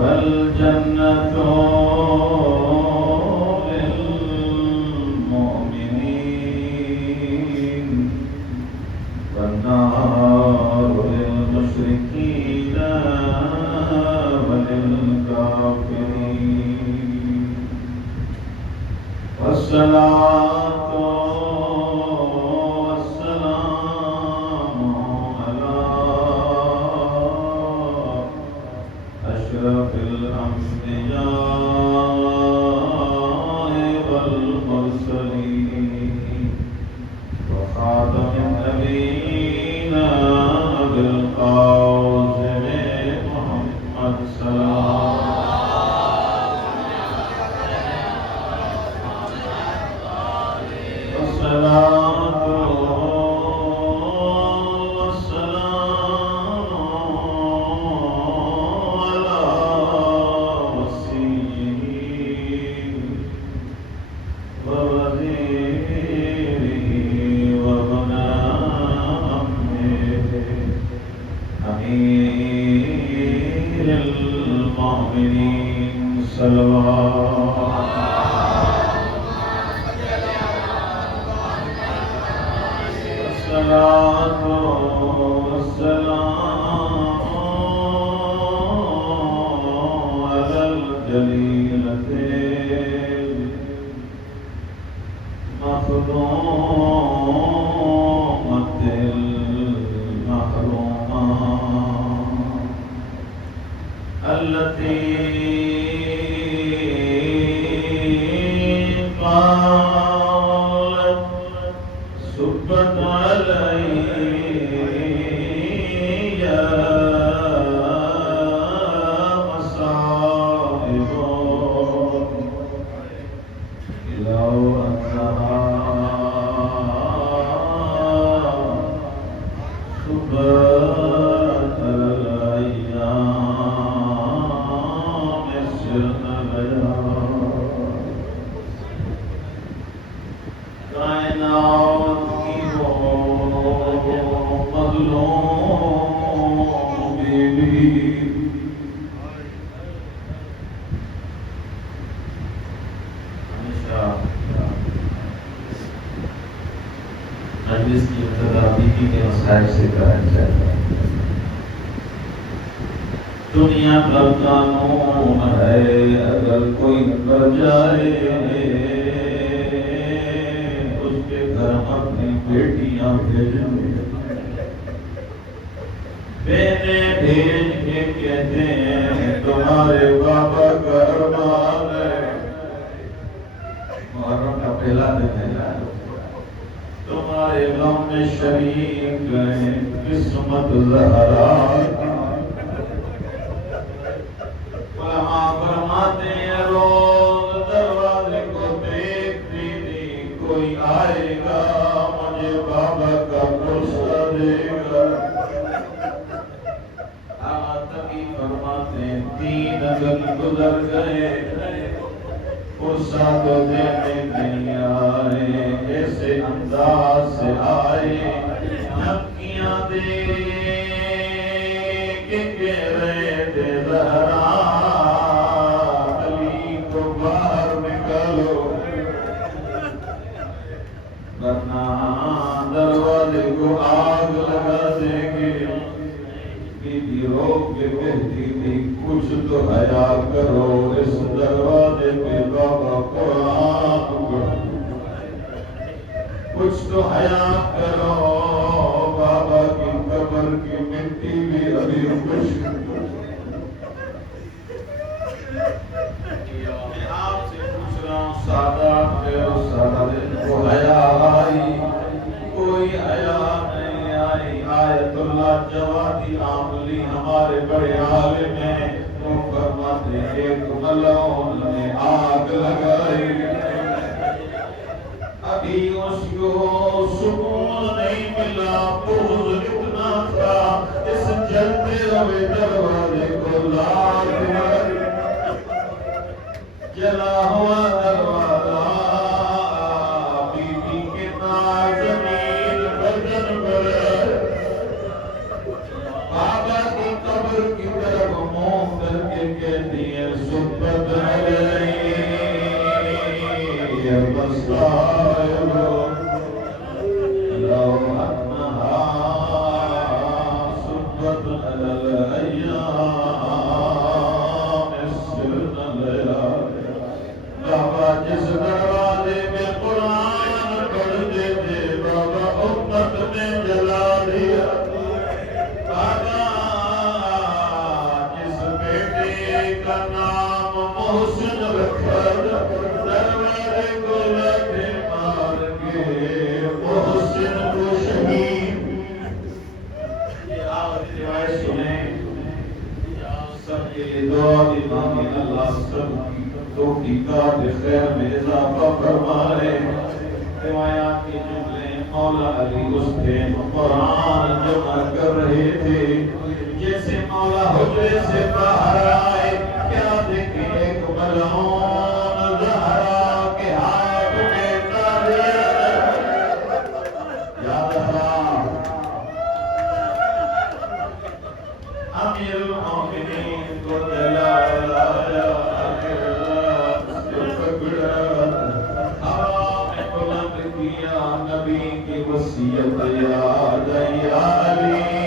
والجنة للمؤمنين والنار للمشركين وللكافرين والصلاة والسلام على أشرف الأنبياء والمرسلين وخاتم النبيين أبي القاسم محمد والصلاة والسلام على وصيه ووزيره وابن عمه أمير المؤمنين صلوات الصلاة والسلام على الجليلة المخدومة المحرومة التي قالت سبت علي مصائب لو أنها سبت الأيام سرنا بيا کائنات کی وہ مظلوم بیوی ہمیشہ مجلس کی ابتدا بیوی کے مسائل سے کرنا چاہتا ہے دنیا کا قانون ہے اگر کوئی کر جائے اپنی بیٹیاں بھیجیں بیٹے بھیج کے کہتے ہیں تمہارے بابا کا ارمان ہے محرم کا پہلا دن ہے تمہارے غم میں شریک ہیں قسمت زہرا علماء فرماتے ہیں روز دروازے کو دیکھتی تھی کوئی آئے گا مجھے بابا کا پرسہ دے گا آقا تقی فرماتے ہیں 3 دن گزر گئے پرسہ تو دینے نہیں آئے ایسے انداز سے آئے دھمکیاں دے کے کہہ رہے تھے زہرا علی کو باہر نکالو ورنہ دروازے کو آگ لگا دیں گے بی بی رو کے کہتی تھی کچھ تو حیا کرو اس دروازے پہ بابا قرآن پڑھو کچھ تو حیا کرو بابا کی قبر کی مٹی بھی ابھی خوش میں آپ سے پوچھ رہا ہوں سادات کو حیا آئی کوئی حیا نہیں آئی آیت اللہ جوادی عاملی ہمارے بڑے عالم ہیں وہ فرماتے ایک ملعون نے آگ لگائی ابھی اس کو سکون نہیں ملا بغض اتنا تھا اس جلتے ہوئے دروازے کو لاکھ ماری جلا ہوا دروازہ بی بی کے ناک زمین بدن پر بابا کی قبر کی طرف منہ کر کے کے دیے صحبت علیہ بصائر لو انہا صحبت علی الایام سرنا لیا بابا جس دروازے میں قرآن پڑھتے تھے بابا امت نے جلا دیا بابا جس بیٹے کا نام محسن رکھا دروازے کو لاتے مار کے محسن کو شہید یہ آخری روایت سنیں سب کے لیے دعا دی مانگے اللہ سب کی توفیقات خیر میں اضافہ فرمائے روایات کے جملے مولا علی اس پہ قرآن جمع کر رہے تھے جیسے مولا حجرے سے باہر آئے کیا دیکھے ایک ملعون زہرا کے ہاتھ میں تاریخ یا زہرا امیر المومنین کو دلایا نبی کی وصیت یاد یا علی